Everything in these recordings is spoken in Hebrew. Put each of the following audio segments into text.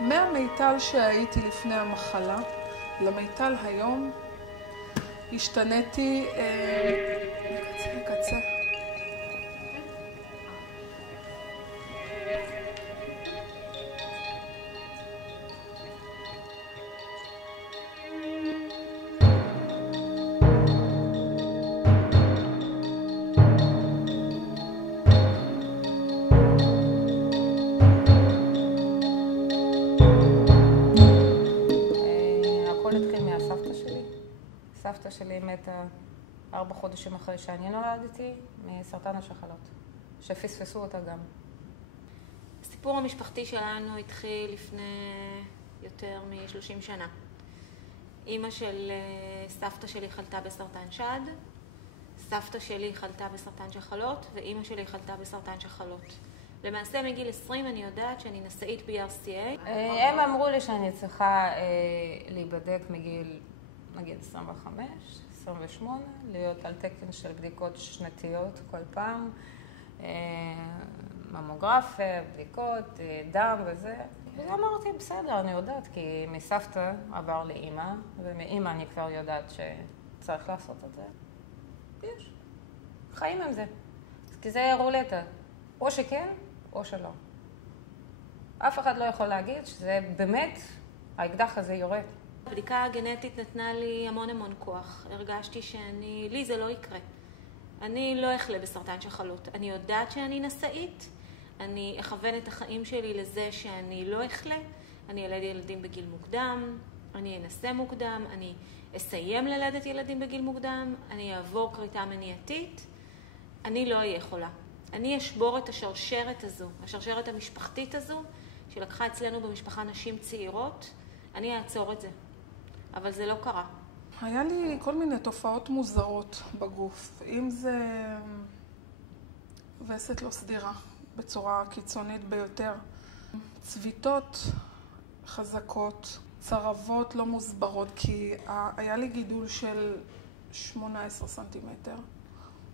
מהמיטל שהייתי לפני המחלה למיטל היום השתניתי מקצה לקצה. סבתא שלי מתה 4 חודשים אחרי שאני נולדתי מסרטן השחלות, שפספסו אותה גם. הסיפור המשפחתי שלנו התחיל לפני יותר מ-30 שנה. אימא של סבתא שלי חלתה בסרטן שד, סבתא שלי חלתה בסרטן שחלות, ואימא שלי חלתה בסרטן שחלות. למעשה מגיל 20 אני יודעת שאני נשאית ב-RCA. הם אמרו לי שאני צריכה להיבדק מגיל נגיד 25, 28, להיות על תקן של בדיקות שנתיות כל פעם, ממוגרפיה, בדיקות, דם וזה. ואמרתי, בסדר, אני יודעת, כי מסבתא עבר לאמא, ומאמא אני כבר יודעת שצריך לעשות את זה. יש, חיים עם זה. כי זה רולטה, או שכן, או שלא. אף אחד לא יכול להגיד שזה באמת, האקדח הזה יורד. הבדיקה הגנטית נתנה לי המון כוח. הרגשתי לי זה לא יקרה. אני לא אחלה בסרטן שחלות. אני יודעת שאני נשאית, אני אכוון את החיים שלי לזה שאני לא אחלה, אני ילד ילדים בגיל מוקדם, אני אנסה מוקדם, אני אסיים ללדת ילדים בגיל מוקדם, אני אעבור כריתה מניעתית, אני לא אהיה חולה. אני אשבור את השרשרת הזו, השרשרת המשפחתית הזו, שלקחה אצלנו במשפחה נשים צעירות, אני אעצור את זה. אבל זה לא קרה. היה לי כל מיני תופעות מוזרות בגוף. אם זה וסת לא סדירה, בצורה קיצונית ביותר. צביטות חזקות, צרבות לא מוסברות, כי היה לי גידול של 18 סנטימטר,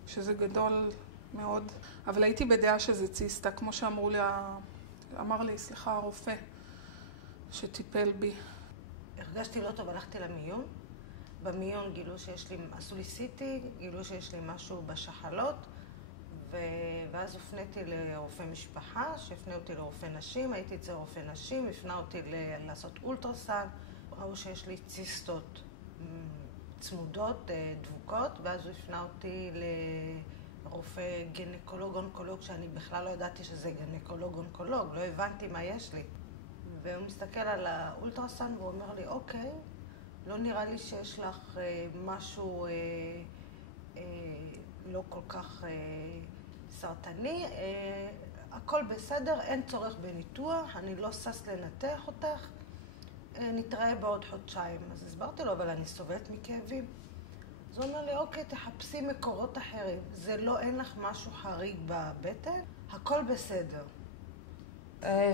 שזה גדול מאוד. אבל הייתי בדעה שזה ציסטה, כמו שאמרו לי, אמר לי, סליחה, הרופא שטיפל בי. הרגשתי לא טוב, הלכתי למיון. במיון גילו שיש לי, עשו לי סיטי, גילו שיש לי משהו בשחלות, ואז הופניתי לרופא משפחה, שהפנה אותי לרופא נשים, הייתי אצל רופא נשים, הפנה אותי לעשות אולטרסאונד, ראו שיש לי ציסטות צמודות, דבוקות, ואז הוא הפנה אותי לרופא גנקולוג-אונקולוג, שאני בכלל לא ידעתי שזה גנקולוג-אונקולוג, לא הבנתי מה יש לי. והוא מסתכל על האולטרסאונד והוא אומר לי, אוקיי, לא נראה לי שיש לך משהו לא כל כך סרטני, הכל בסדר, אין צורך בניתוח, אני לא שש לנתח אותך, נתראה בעוד חודשיים. אז הסברתי לו, אבל אני סובלת מכאבים. אז הוא אומר לי, אוקיי, תחפשי מקורות אחרים, זה לא, אין לך משהו חריג בבטן, הכל בסדר.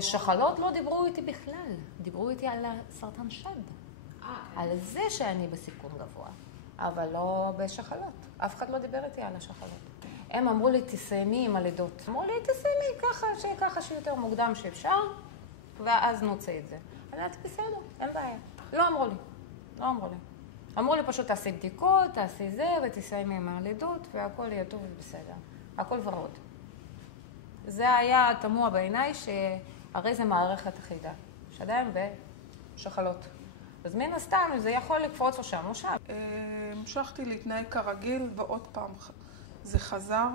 שחלות לא דיברו איתי בכלל, דיברו איתי על סרטן שד, על זה שאני בסיכון גבוה, אבל לא בשחלות. אף אחד לא דיבר איתי על השחלות. הם אמרו לי, תסיימי עם הלידות. אמרו לי, תסיימי ככה שיותר מוקדם שאפשר, ואז נוצא את זה. אמרתי, בסדר, אין בעיה. לא אמרו לי. אמרו לי פשוט, תעשי בדיקות, תעשי זה, ותסיימי עם הלידות, והכל יהיה טוב ובסדר. הכל ורוד. זה היה תמוה בעיניי, שהרי זה מערכת אחידה, שדיים ושחלות. אז מן הסתם זה יכול לקפוץ או שם או שם. המשכתי להתנהג כרגיל, ועוד פעם זה חזר,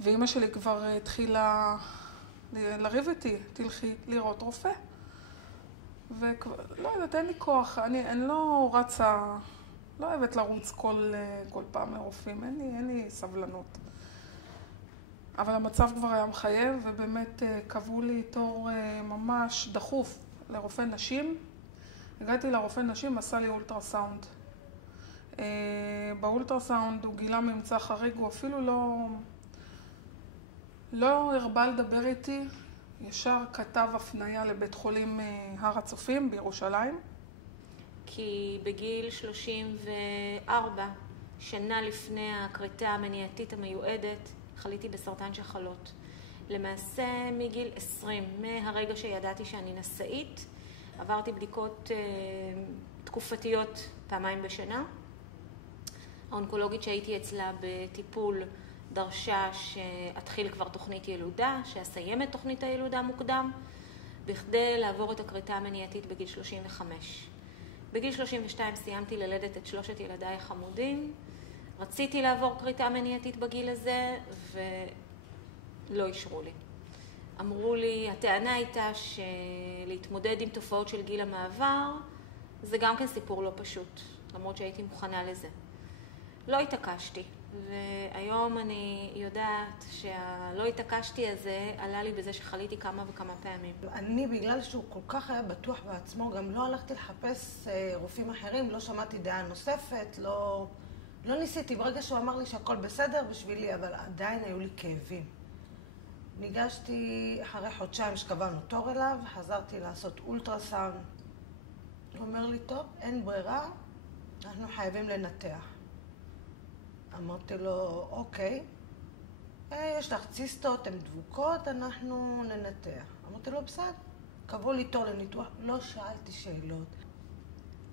ואמא שלי כבר התחילה לריב איתי, תלכי לראות רופא. ולא יודעת, אין לי כוח, אני לא רצה, לא אוהבת לרוץ כל פעם לרופאים, אין לי סבלנות. אבל המצב כבר היה מחייב, ובאמת קבעו לי תור ממש דחוף לרופא נשים. הגעתי לרופא נשים, עשה לי אולטרסאונד. באולטרסאונד הוא גילה ממצא חריג, הוא אפילו לא הרבה לדבר איתי, ישר כתב הפניה לבית חולים הר הצופים בירושלים. כי בגיל 34, שנה לפני הכריתה המניעתית המיועדת, חליתי בסרטן שחלות. למעשה מגיל 20, מהרגע שידעתי שאני נשאית, עברתי בדיקות תקופתיות פעמיים בשנה. האונקולוגית שהייתי אצלה בטיפול דרשה שאתחיל כבר תוכנית ילודה, שאסיים את תוכנית הילודה מוקדם, בכדי לעבור את הכריתה המניעתית בגיל 35. בגיל 32 סיימתי ללדת את 3 ילדיי החמודים. רציתי לעבור כריתה מניעתית בגיל הזה ולא אישרו לי. אמרו לי, הטענה הייתה שלהתמודד עם תופעות של גיל המעבר זה גם כן סיפור לא פשוט, למרות שהייתי מוכנה לזה. לא התעקשתי, והיום אני יודעת שהלא התעקשתי הזה עלה לי בזה שחליתי כמה וכמה פעמים. אני, בגלל שהוא כל כך היה בטוח בעצמו, גם לא הלכתי לחפש רופאים אחרים, לא שמעתי דעה נוספת, לא ניסיתי. ברגע שהוא אמר לי שהכל בסדר בשבילי, אבל עדיין היו לי כאבים. ניגשתי אחרי חודשיים שקבענו תור אליו, חזרתי לעשות אולטרסאונד. הוא אומר לי, טוב, אין ברירה, אנחנו חייבים לנתח. אמרתי לו, אוקיי, יש לך ציסטות, הן דבוקות, אנחנו ננתח. אמרתי לו, בסדר, קבעו לי תור לניתוח, לא שאלתי שאלות.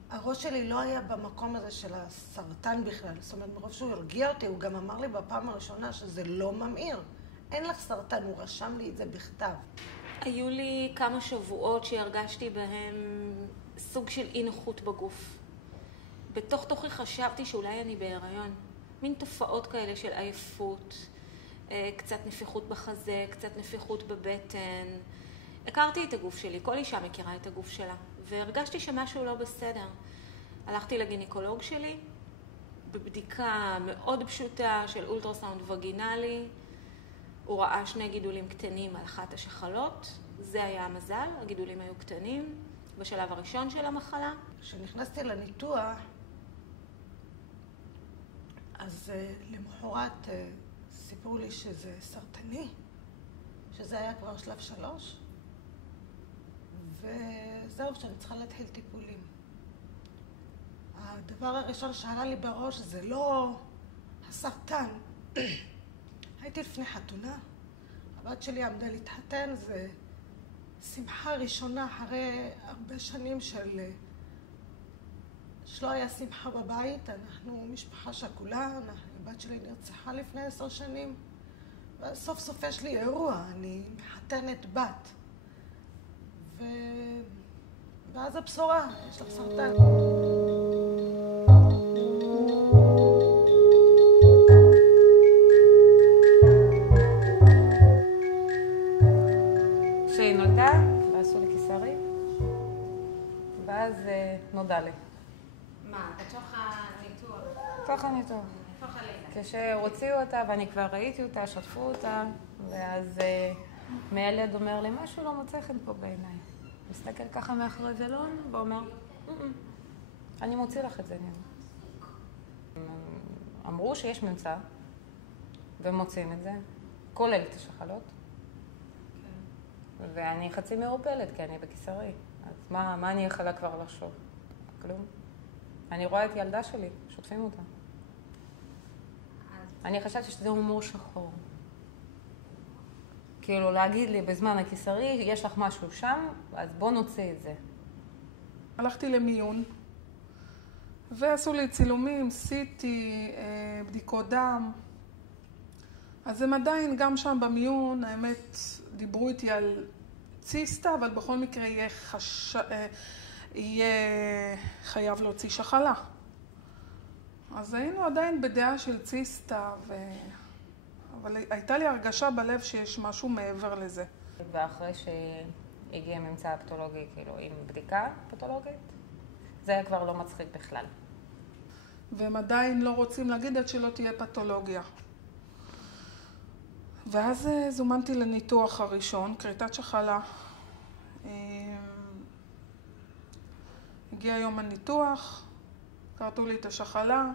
הראש שלי לא היה במקום הזה של הסרטן בכלל, זאת אומרת, מרוב שהוא הרגיע אותי, הוא גם אמר לי בפעם הראשונה שזה לא ממאיר. אין לך סרטן, הוא רשם לי את זה בכתב. היו לי כמה שבועות שהרגשתי בהם סוג של אי נוחות בגוף. בתוך תוכי חשבתי שאולי אני בהיריון. מין תופעות כאלה של עייפות, קצת נפיחות בחזה, קצת נפיחות בבטן. הכרתי את הגוף שלי, כל אישה מכירה את הגוף שלה, והרגשתי שמשהו לא בסדר. הלכתי לגינקולוג שלי, בבדיקה מאוד פשוטה של אולטרסאונד וגינלי, הוא ראה 2 גידולים קטנים על אחת השחלות, זה היה המזל, הגידולים היו קטנים, בשלב הראשון של המחלה. כשנכנסתי לניתוח, אז למחרת סיפרו לי שזה סרטני, שזה היה כבר שלב 3, וזהו, שאני צריכה להתחיל טיפולים. הדבר הראשון שעלה לי בראש זה לא הסרטן. הייתי לפני חתונה, הבת שלי עמדה להתחתן, זה שמחה ראשונה אחרי הרבה שנים שלא היה שמחה בבית. אנחנו משפחה שכולה, הבת שלי נרצחה לפני 10 שנים, וסוף סוף יש לי אירוע, אני מחתנת בת. ואז הבשורה, יש לך סרטן. כשהיא נולדה, ועשו לי קיסרי, ואז נודע לי. מה, בתוך הניתוח? בתוך הניתוח. בתוך הלידה. כשהוציאו אותה, ואני כבר ראיתי אותה, שטפו אותה, ואז מילד אומר לי, משהו לא מוצא חן פה בעיניי. מסתכל ככה מאחורי וילון, ואומר, אני מוציא לך את זה, נראה. אמרו שיש ממצא, ומוצאים את זה, כולל את השחלות. ואני חצי מעורפלת, כי אני בקיסרי. אז מה אני יכולה כבר לחשוב? כלום. אני רואה את ילדה שלי, שוטפים אותה. אני חשבתי שזה הומור שחור. כאילו להגיד לי בזמן הקיסרי, יש לך משהו שם, אז בוא נוציא את זה. הלכתי למיון, ועשו לי צילומים, סיטי, בדיקות דם. אז הם עדיין, גם שם במיון, האמת, דיברו איתי על ציסטה, אבל בכל מקרה יהיה חייב להוציא שחלה. אז היינו עדיין בדעה של ציסטה, אבל הייתה לי הרגשה בלב שיש משהו מעבר לזה. ואחרי שהגיע ממצא פתולוגי, כאילו עם בדיקה פתולוגית, זה היה כבר לא מצחיק בכלל. והם עדיין לא רוצים להגיד עד שלא תהיה פתולוגיה. ואז זומנתי לניתוח הראשון, כריתת שחלה. הגיע יום הניתוח, קרתו לי את השחלה.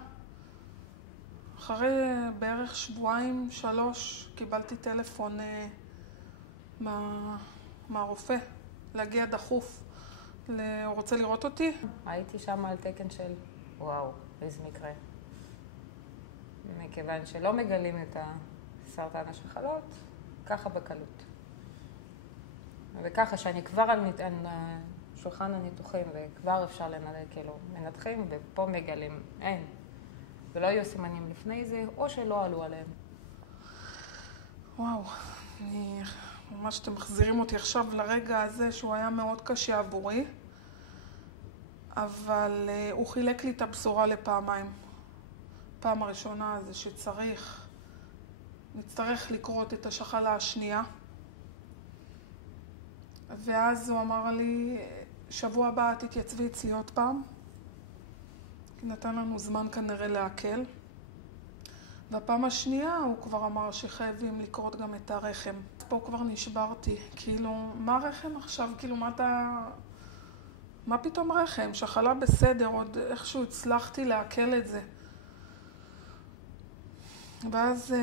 אחרי בערך 2-3 שבועות קיבלתי טלפון מהרופא להגיע דחוף. הוא רוצה לראות אותי. הייתי שם על תקן של וואו, איזה מקרה. מכיוון שלא מגלים את סרטן השחלות, ככה בקלות. וככה שאני כבר על שולחן הניתוחים, וכבר אפשר לנהל, כאילו, מנתחים, ופה מגלים, אין. ולא היו סימנים לפני זה, או שלא עלו עליהם. וואו, ממש אתם מחזירים אותי עכשיו לרגע הזה שהוא היה מאוד קשה עבורי, אבל הוא חילק לי את הבשורה לפעמיים. פעם הראשונה זה נצטרך לקרות את השחלה השנייה, ואז הוא אמר לי, שבוע הבא תתייצבי אצלי עוד פעם. נתן לנו זמן כנראה להקל. והפעם השנייה הוא כבר אמר שחייבים לקרות גם את הרחם. פה כבר נשברתי, כאילו, מה רחם עכשיו? כאילו, מה פתאום רחם? שחלה בסדר, עוד איכשהו הצלחתי להקל את זה. ואז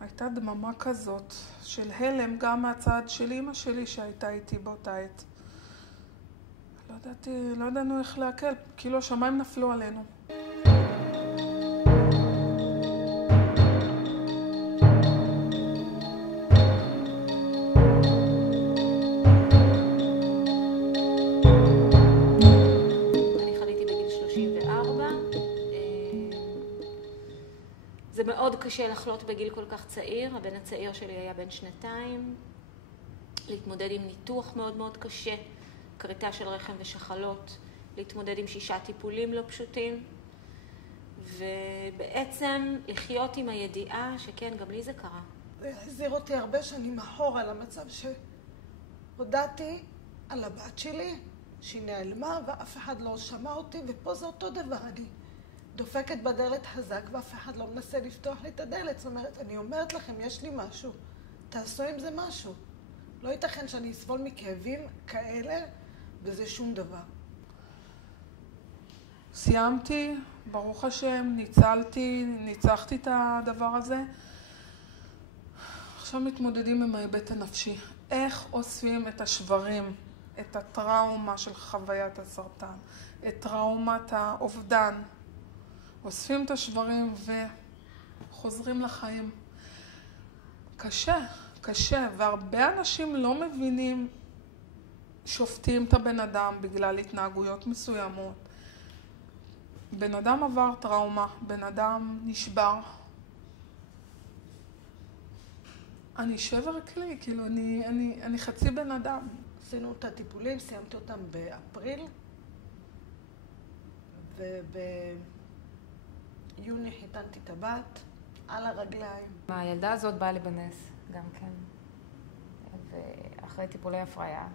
הייתה דממה כזאת של הלם גם מהצד של אמא שלי שהייתה איתי באותה עת. לא ידענו איך להקל, כאילו השמיים נפלו עלינו. אני חליתי בגיל 34. זה מאוד קשה לחלות בגיל כל כך צעיר. הבן הצעיר שלי היה בן 2. להתמודד עם ניתוח מאוד מאוד קשה. קריטה של רחם ושחלות, להתמודד עם 6 טיפולים לא פשוטים, ובעצם לחיות עם הידיעה שכן, גם לי זה קרה. זה החזיר אותי הרבה שנים אחורה למצב שהודעתי על הבת שלי, שהיא נעלמה ואף אחד לא שמע אותי, ופה זה אותו דבר. אני דופקת בדלת חזק ואף אחד לא מנסה לפתוח לי את הדלת. זאת אומרת, אני אומרת לכם, יש לי משהו, תעשו עם זה משהו. לא ייתכן שאני אסבול מכאבים כאלה, וזה שום דבר. סיימתי, ברוך השם, ניצחתי את הדבר הזה. עכשיו מתמודדים עם ההיבט הנפשי. איך אוספים את השברים, את הטראומה של חוויית הסרטן, את טראומת האובדן. אוספים את השברים וחוזרים לחיים. קשה, והרבה אנשים לא מבינים, שופטים את הבן אדם בגלל התנהגויות מסוימות. בן אדם עבר טראומה, בן אדם נשבר. אני שבר כלי, כאילו אני חצי בן אדם. עשינו את הטיפולים, סיימתי אותם באפריל, וביוני חיתנתי את הבת על הרגליים. הילדה הזאת באה לי בנס, גם כן. ואחרי טיפולי הפריה.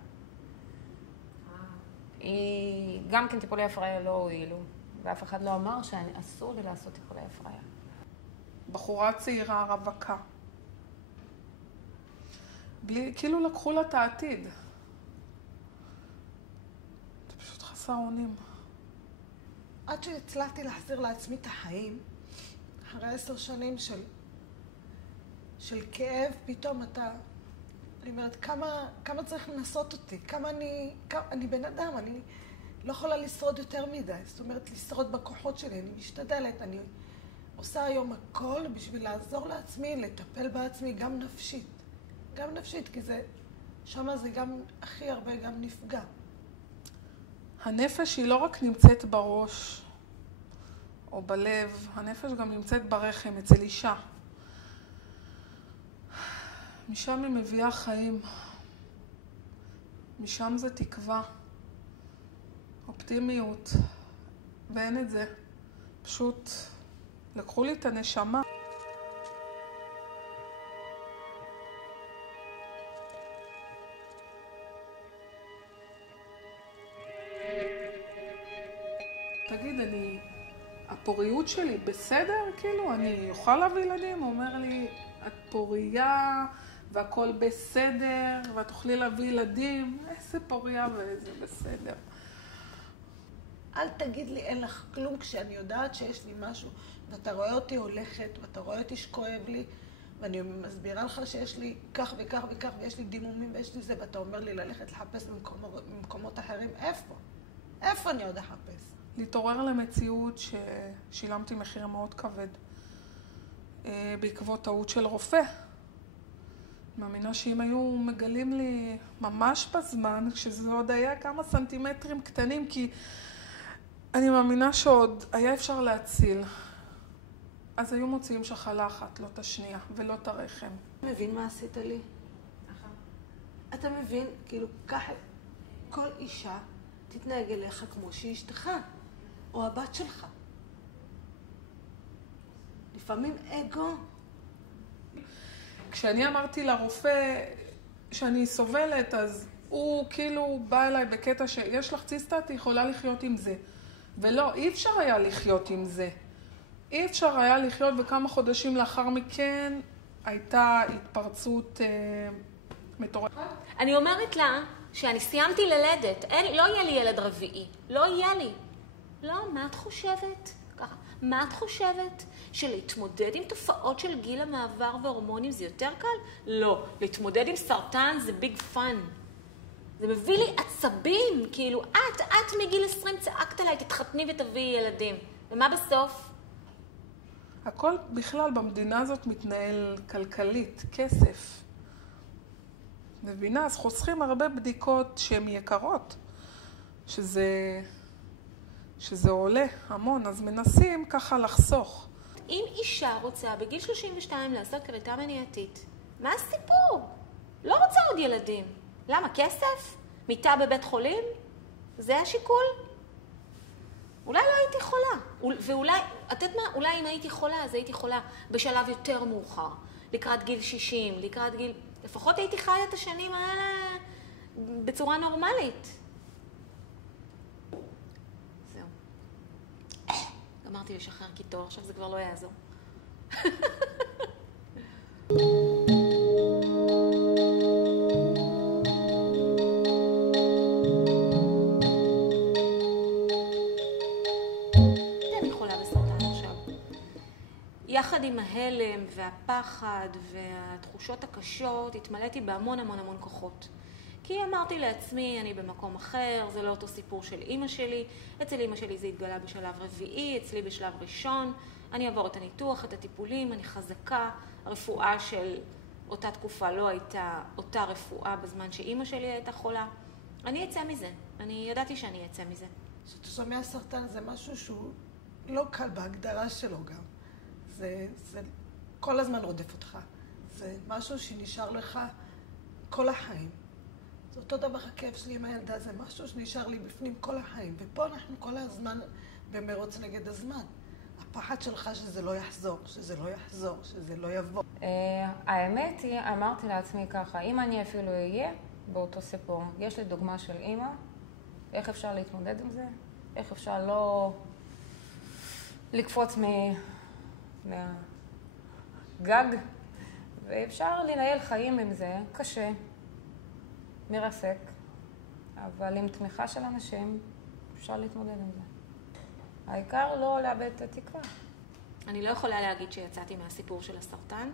גם כן טיפולי הפריה לא הועילו, ואף אחד לא אמר שאסור לי לעשות טיפולי הפריה. בחורה צעירה, רווקה. כאילו לקחו לה את העתיד. זה פשוט חסר אונים. עד שהצלחתי להחזיר לעצמי את החיים, אחרי 10 שנים של כאב, פתאום אני אומרת, כמה צריך לנסות אותי, אני בן אדם, אני לא יכולה לשרוד יותר מדי, זאת אומרת, לשרוד בכוחות שלי, אני משתדלת, אני עושה היום הכל בשביל לעזור לעצמי, לטפל בעצמי, גם נפשית, כי שמה זה גם הכי הרבה גם נפגע. הנפש היא לא רק נמצאת בראש או בלב, הנפש גם נמצאת ברחם, אצל אישה. משם היא מביאה חיים. משם זה תקווה, אופטימיות, ואין את זה. פשוט לקחו לי את הנשמה. תגיד, הפוריות שלי בסדר? כאילו, אני אוכל להביא ילדים? הוא אומר לי, את פוריה והכל בסדר, ואת תוכלי להביא ילדים. איזה פוריה ואיזה בסדר. אל תגיד לי, אין לך כלום, כשאני יודעת שיש לי משהו, ואתה רואה אותי הולכת, ואתה רואה אותי שכואב לי, ואני מסבירה לך שיש לי כך וכך וכך, ויש לי דימומים ויש לי זה, ואתה אומר לי ללכת לחפש במקומות אחרים. איפה אני עוד אחפש? להתעורר למציאות ששילמתי מחיר מאוד כבד בעקבות טעות של רופא. מאמינה שאם היו מגלים לי ממש בזמן, כשזה עוד היה כמה סנטימטרים קטנים, כי אני מאמינה שעוד היה אפשר להציל. אז היו מוציאים שחלה אחת, לא את השנייה, ולא את הרחם. אתה מבין מה עשית לי? אתה מבין, כאילו, ככה כל אישה תתנהג אליך כמו שהיא אשתך, או הבת שלך. לפעמים אגו. כשאני אמרתי לרופא שאני סובלת, אז הוא כאילו בא אליי בקטע שיש לך ציסטה, את יכולה לחיות עם זה. ולא, אי אפשר היה לחיות עם זה. אי אפשר היה לחיות, וכמה חודשים לאחר מכן הייתה התפרצות מטורפת. אני אומרת לה שאני סיימתי ללדת, לא יהיה לי ילד רביעי, לא יהיה לי. לא, מה את חושבת? ככה, מה את חושבת? שלהתמודד עם תופעות של גיל המעבר והורמונים זה יותר קל? לא, להתמודד עם סרטן זה ביג פאן. זה מביא לי עצבים, כאילו, את מגיל 20 צעקת עליי, תתחתני ותביאי ילדים. ומה בסוף? הכל בכלל במדינה הזאת מתנהל כלכלית, כסף. מבינה, אז חוסכים הרבה בדיקות שהן יקרות, שזה עולה המון, אז מנסים ככה לחסוך. אם אישה רוצה בגיל 32 לעשות כריתה מניעתית, מה הסיפור? לא רוצה עוד ילדים. למה? כסף? מיטה בבית חולים? זה השיקול? אולי לא הייתי חולה. ואולי, את יודעת מה? אולי אם הייתי חולה, אז הייתי חולה בשלב יותר מאוחר. לקראת גיל 60, לקראת גיל... לפחות הייתי חיה את השנים האלה בצורה נורמלית. זהו. גמרתי לשחרר קיטור, עכשיו זה כבר לא יעזור. יחד עם ההלם והפחד והתחושות הקשות, התמלאתי בהמון המון המון כוחות. כי אמרתי לעצמי, אני במקום אחר, זה לא אותו סיפור של אמא שלי. אצל אמא שלי זה התגלה בשלב רביעי, אצלי בשלב ראשון. אני אעבור את הניתוח, את הטיפולים, אני חזקה. הרפואה של אותה תקופה לא הייתה אותה רפואה בזמן שאמא שלי הייתה חולה. אני אצא מזה. אני ידעתי שאני אצא מזה. כשאתה שומע סרטן זה משהו שהוא לא קל בהגדרה שלו גם. זה כל הזמן רודף אותך. זה משהו שנשאר לך כל החיים. זה אותו דבר הכאב שלי עם הילדה, זה משהו שנשאר לי בפנים כל החיים. ופה אנחנו כל הזמן במרוץ נגד הזמן. הפחד שלך שזה לא יחזור, שזה לא יחזור, שזה לא יבוא. האמת היא, אמרתי לעצמי ככה, אם אני אפילו אהיה באותו סיפור, יש לי דוגמה של אמא, איך אפשר להתמודד עם זה? איך אפשר לא לקפוץ מהגג, ואפשר לנהל חיים עם זה, קשה, מרסק, אבל עם תמיכה של אנשים אפשר להתמודד עם זה. העיקר לא לאבד את התקווה. אני לא יכולה להגיד שיצאתי מהסיפור של הסרטן.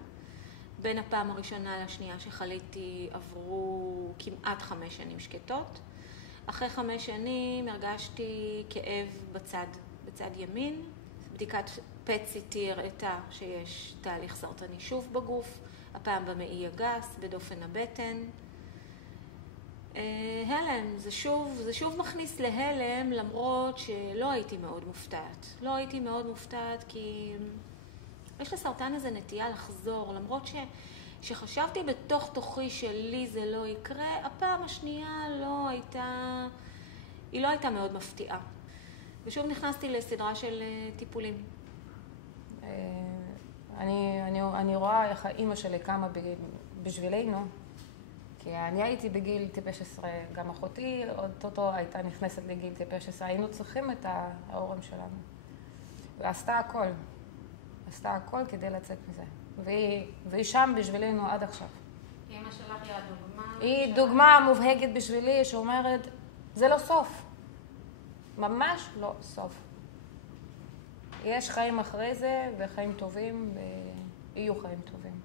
בין הפעם הראשונה לשנייה שחליתי עברו כמעט 5 שנים שקטות. אחרי 5 שנים הרגשתי כאב בצד ימין. בדיקת PET-CT הראתה שיש תהליך סרטני שוב בגוף, הפעם במעי הגס, בדופן הבטן. הלם, זה שוב מכניס להלם, למרות שלא הייתי מאוד מופתעת. לא הייתי מאוד מופתעת כי יש לסרטן הזה נטייה לחזור, למרות שחשבתי בתוך תוכי שלי זה לא יקרה, הפעם השנייה היא לא הייתה מאוד מפתיעה. ושוב נכנסתי לסדרה של טיפולים. אני רואה איך האמא שלי קמה בשבילנו, כי אני הייתי בגיל טיפש 16, גם אחותי אותו הייתה נכנסת לגיל טיפש 16, היינו צריכים את ההורים שלנו. ועשתה הכל כדי לצאת מזה. והיא שם בשבילנו עד עכשיו. אמא שלך היא הדוגמה? היא דוגמה מובהקת בשבילי שאומרת, זה לא סוף. ממש לא סוף. יש חיים אחרי זה, וחיים טובים, ויהיו חיים טובים.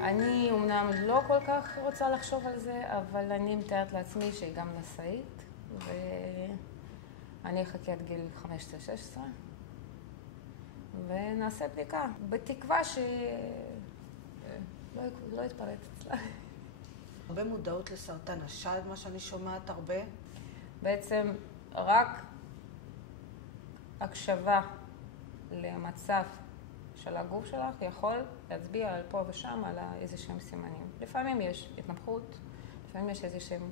אני אמנם לא כל כך רוצה לחשוב על זה, אבל אני מתארת לעצמי שהיא גם נשאית, ואני אחכה עד גיל 15-16, ונעשה בדיקה, בתקווה שלא יתפרץ אצלה. הרבה מודעות לסרטן השד, מה שאני שומעת הרבה. בעצם רק הקשבה למצב של הגוף שלך יכול להצביע על פה ושם על איזה שהם סימנים. לפעמים יש התנפחות, לפעמים יש איזה שהם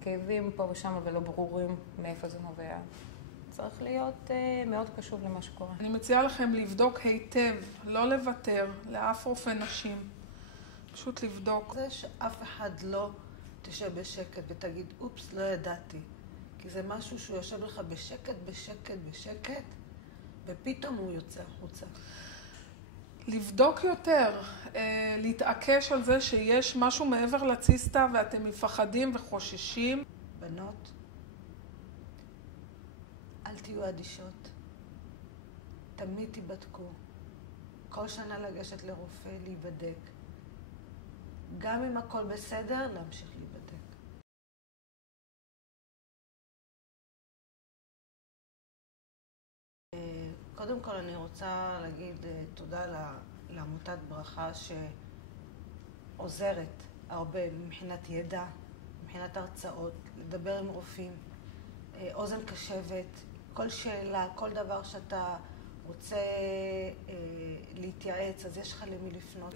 כאבים פה ושם ולא ברורים מאיפה זה נובע. צריך להיות מאוד קשוב למה שקורה. אני מציעה לכם לבדוק היטב, לא לוותר לאף רופא נשים. פשוט לבדוק. זה שאף אחד לא תשב בשקט ותגיד, אופס, לא ידעתי. כי זה משהו שהוא יושב לך בשקט, בשקט, בשקט, ופתאום הוא יוצא החוצה. לבדוק יותר, להתעקש על זה שיש משהו מעבר לציסטה ואתם מפחדים וחוששים. בנות, אל תהיו אדישות. תמיד תיבדקו. כל שנה לגשת לרופא, להיבדק. גם אם הכל בסדר, להמשיך להיבדק. קודם כל אני רוצה להגיד תודה לעמותת ברכה שעוזרת הרבה מבחינת ידע, מבחינת הרצאות, לדבר עם רופאים, אוזן קשבת, כל שאלה, כל דבר שאתה רוצה להתייעץ, אז יש לך למי לפנות.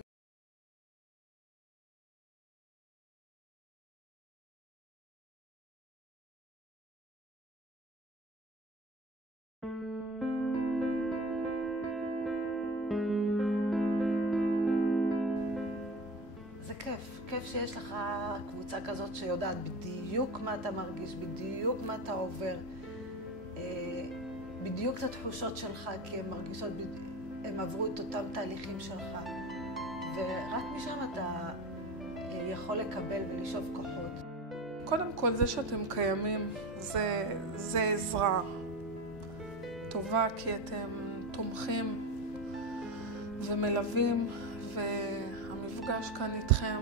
זה כיף, כיף שיש לך קבוצה כזאת שיודעת בדיוק מה אתה מרגיש, בדיוק מה אתה עובר, בדיוק את התחושות שלך, כי הן מרגישות, הם עברו את אותם תהליכים שלך, ורק משם אתה יכול לקבל ולשאוב כוחות. קודם כל, זה שאתם קיימים, זה עזרה טובה, כי אתם תומכים ומלווים, והמפגש כאן איתכם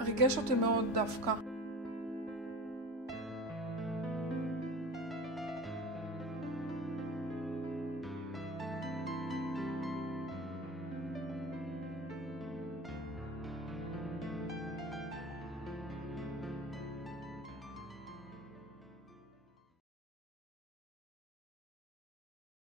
ריגש אותי מאוד דווקא.